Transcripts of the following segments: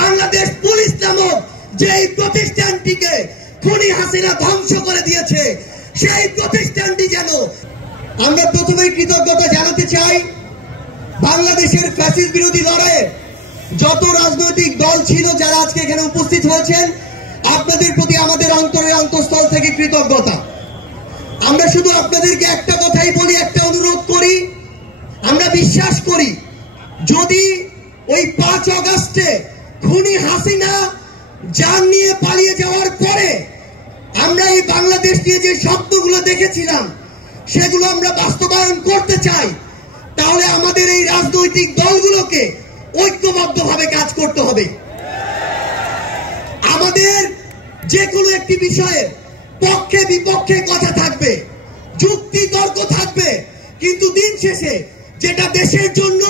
Bangladesh police নামক যেই প্রতিষ্ঠানটিকে খুনি হাসিনা ধ্বংস করে দিয়েছে সেই প্রতিষ্ঠানটি যেন আমরা প্রথমেই কৃতজ্ঞতা জানাতে চাই বাংলাদেশের ফ্যাসিস্ট বিরোধী লড়াইয়ে যত রাজনৈতিক দল ছিল যারা আজকে এখানে উপস্থিত হয়েছেন আপনাদের প্রতি আমাদের অন্তরের অন্তঃস্থল থেকে কৃতজ্ঞতা। আমরা শুধু আপনাদেরকে একটা কথাই বলি, একটা অনুরোধ করি, আমরা বিশ্বাস করি যদি ওই 5 আগস্টে খুনি হাসিনা জান নিয়ে পালিয়ে যাওয়ার পরে আমরা এই বাংলাদেশ নিয়ে যে স্বপ্নগুলো দেখেছিলাম সেগুলো আমরা বাস্তবায়ন করতে চাই, তাহলে আমাদের এই রাজনৈতিক দলগুলোকে ঐক্যবদ্ধভাবে কাজ করতে হবে। আমাদের যে কোনো একটি বিষয়ের পক্ষে বিপক্ষে কথা থাকবে, যুক্তি তর্ক থাকবে, কিন্তু দিন শেষে যেটা দেশের জন্য,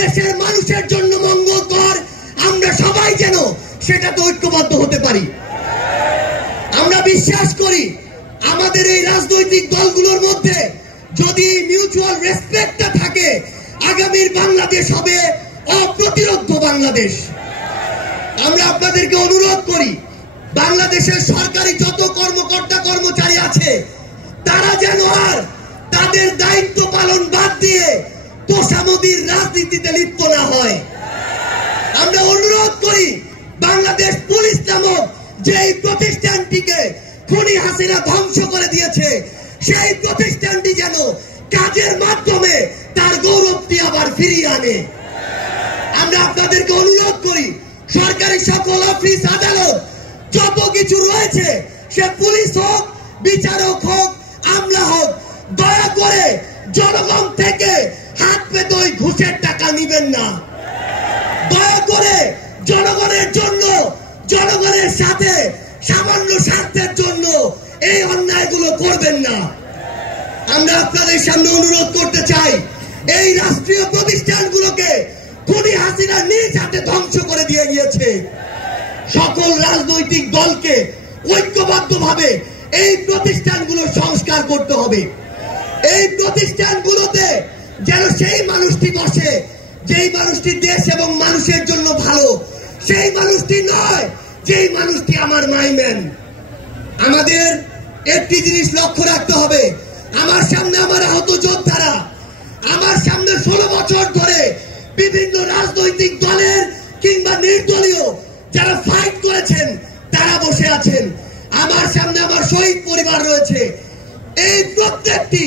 দেশের মানুষের জন্য মঙ্গলকর আমরা সবাই যেন সেটাতে ঐক্যবদ্ধ হতে পারি। আমরা বিশ্বাস করি আমাদের এই রাজনৈতিক দলগুলোর মধ্যে যদি এই মিউচুয়াল রেসপেক্টটা থাকে আগামীর বাংলাদেশ হবে অপ্রতিরোধ বাংলাদেশ। আমরা আপনাদেরকে অনুরোধ করি বাংলাদেশের সরকারি যত কর্মকর্তা কর্মচারী আছে তারা যেন আর তাদের দায়িত্ব পালন বাদ দিয়ে তোষামোদির রাজনীতিতে লিপ্ত না হয়। আমরা অনুরোধ করি বাংলাদেশ পুলিশ নামক যেই প্রতিষ্ঠানটিকে খুনি হাসিনা ধ্বংস করে দিয়েছে সেই প্রতিষ্ঠানটি যেন কাজের মাধ্যমে তার গৌরবটি আবার ফিরিয়ে আনে। আমরা আপনাদেরকে অনুরোধ করি সরকারি সকল অফিস আদালত যত কিছু রয়েছে সে পুলিশ হোক, বিচারক হোক, আমলা হোক, দয়া করে জনগণ থেকে হাত পেতে ওই ঘুষের টাকা নিবেন না। দয়া করে জনগণের জন্য, জনগণের সাথে সামান্য স্বার্থের জন্য এই অন্যায়গুলো করবেন না। আমরা আপনাদের সামনে অনুরোধ করতে চাই এই রাষ্ট্রীয় প্রতিষ্ঠানগুলোকে খুনি হাসিনা নিজ হাতে ধ্বংস করে দিয়ে গিয়েছে। সকল রাজনৈতিক দলকে ঐক্যবদ্ধভাবে এই প্রতিষ্ঠানগুলো সংস্কার করতে হবে। এই প্রতিষ্ঠানগুলোতে যেন সেই মানুষটি বসে যেই মানুষটি দেশ এবং মানুষের জন্য ভালো, সেই মানুষটি নয় যেই মানুষটি আমার মাইম্যান। আমাদের একটি জিনিস লক্ষ্য রাখতে হবে, আমার সামনে আমার আহত যোদ্ধারা, আমার সামনে 16 বছর ধরে বিভিন্ন রাজনৈতিক দলের কিংবা নির্দলীয় যারা ফাইট করেছেন তারা বসে আছেন, আমার সামনে আমার শহীদ পরিবার রয়েছে। এই প্রত্যেকটি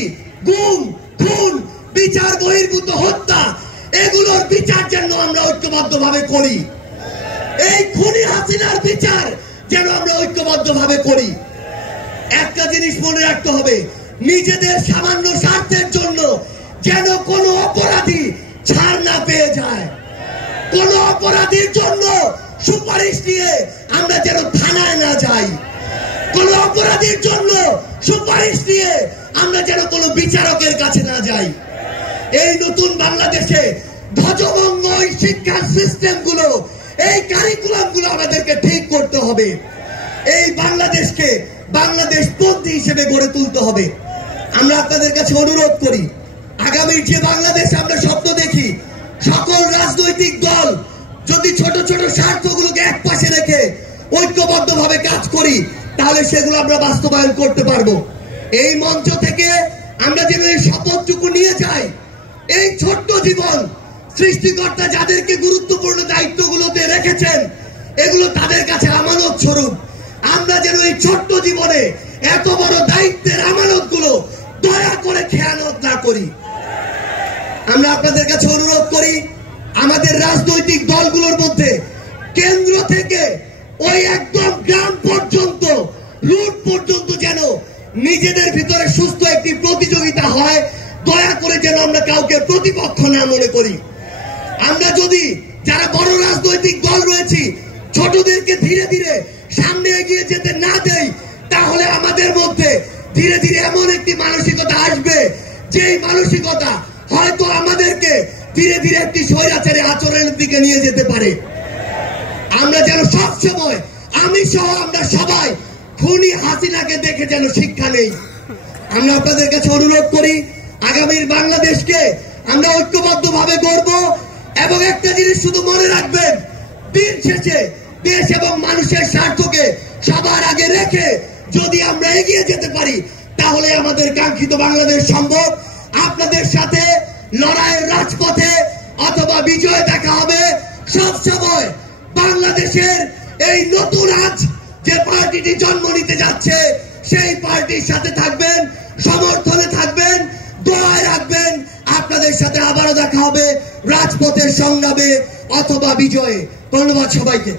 গুম, খুন, বিচার বহির্ভূত হত্যা এগুলোর বিচার যেন আমরা ঐক্যবদ্ধভাবে করি। এই খুনি হাসিনার বিচার যেন আমরা ঐক্যবদ্ধভাবে করি। একটা জিনিস মনে রাখতে হবে, নিজেদের সামান্য স্বার্থের জন্য যেন কোনো অপরাধী ছাড় না পেয়ে যায়। কোন অপরাধীর জন্য সুপারিশ নিয়ে আমরা যেন থানায় না যাই। কোন অপরাধীর জন্য সুপারিশ নিয়ে আমরা যেন কোনো বিচারকের কাছে না যাই। এই নতুন বাংলাদেশে ধ্বজভঙ্গ শিক্ষার সিস্টেমগুলো, এই কারিকুলামগুলো আমাদেরকে ঠিক করতে হবে। এই বাংলাদেশকে বাংলাদেশ পন্থী হিসেবে গড়ে তুলতে হবে। আমরা আপনাদের কাছে অনুরোধ করি আগামীর যে বাংলাদেশ আমরা স্বপ্ন দেখি, সকল রাজনৈতিক দল যদি ছোট ছোট স্বার্থগুলোকে এক পাশে রেখে ঐক্যবদ্ধভাবে কাজ করি তাহলে সেগুলো আমরা বাস্তবায়ন করতে পারবো। এই মঞ্চ থেকে আমরা যেন এই শপথটুকু নিয়ে যাই, এই ছোট্ট জীবন সৃষ্টিকর্তা যাদেরকে গুরুত্বপূর্ণ দায়িত্বগুলোতে রেখেছেন এগুলো তাদের কাছে আমানত স্বরূপ। আমরা যেন এই ছোট্ট জীবনে এত বড় দায়িত্বের আমানত গুলো দয়া করে খেয়ানত না করি। আমরা আপনাদের কাছে অনুরোধ করি আমাদের রাজনৈতিক দলগুলোর মধ্যে কেন্দ্র থেকে ওই একদম গ্রাম পর্যন্ত, রুট পর্যন্ত যেন নিজেদের ভিতরে সুস্থ একটি প্রতিযোগিতা হয়। দয়া করে যেন আমরা কাউকে প্রতিপক্ষ না মনে করি। আমরা যদি যারা বড় রাজনৈতিক দল রয়েছি ছোটদেরকে ধীরে ধীরে সামনে এগিয়ে যেতে না দেই তাহলে আমাদের মধ্যে ধীরে ধীরে এমন একটি মানসিকতা আসবে যেই মানসিকতা হয়তো আমাদেরকে ধীরে ধীরে একটি স্বৈরাচারী আচরণের দিকে নিয়ে যেতে পারে। আমরা যেন সবসময়, আমি সহ আমরা সবাই খুনি হাসিনাকে দেখে যেন শিক্ষা নেই। আমরা আপনাদের কাছে অনুরোধ করি আগামীর বাংলাদেশকে আমরা ঐক্যবদ্ধভাবে গড়ব। এবং একটা জিনিস শুধু মনে রাখবেন, দিন শেষে দেশ এবং মানুষের স্বার্থকে সবার আগে রেখে যদি আমরা এগিয়ে যেতে পারি তাহলে আমাদের কাঙ্ক্ষিত বাংলাদেশ সম্ভব। আপনাদের সাথে লড়াইয়ের রাজপথে অথবা বিজয় দেখা হবে সব সময়। বাংলাদেশের এই নতুন আজ যে পার্টিটি জন্ম নিতে যাচ্ছে সেই পার্টির সাথে থাকবেন, সমর্থনে থাকবেন, দোয়ায় রাখবেন। আপনাদের সাথে আবারও দেখা হবে রাজপথের সংগ্রামে অথবা বিজয়ে। ধন্যবাদ সবাইকে।